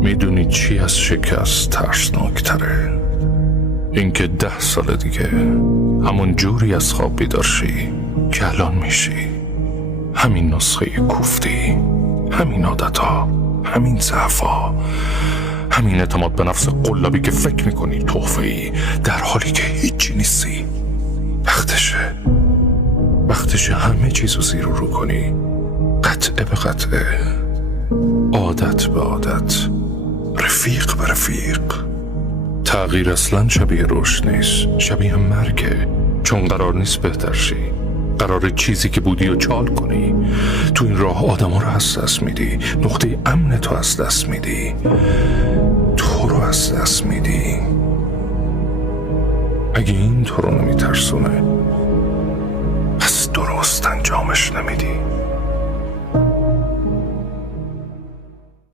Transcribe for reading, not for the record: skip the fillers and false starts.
میدونی چی از شکست ترسناکتره؟ اینکه 10 سال دیگه همون جوری از خواب بیدار شی که الان میشی. همین نسخه کوفتی، همین عادتا، همین ضعفا، همین اعتماد به نفس قلابی که فکر میکنی تحفه‌ای در حالی که هیچی نیستی. وقتشه همه چیزو زیر و رو کنی، قطعه به قطعه، عادت به عادت، رفیق به رفیق. تغییر اصلا شبیه رشد نیست، شبیه مرگه. چون قرار نیست بهتر شی، قرار چیزی که بودی و چال کنی. تو این راه آدم ها رو از دست میدی، نقطه امن تو از دست میدی، تو رو از دست میدی. اگه این تو رو نمیترسونه پس درست انجامش نمیدی.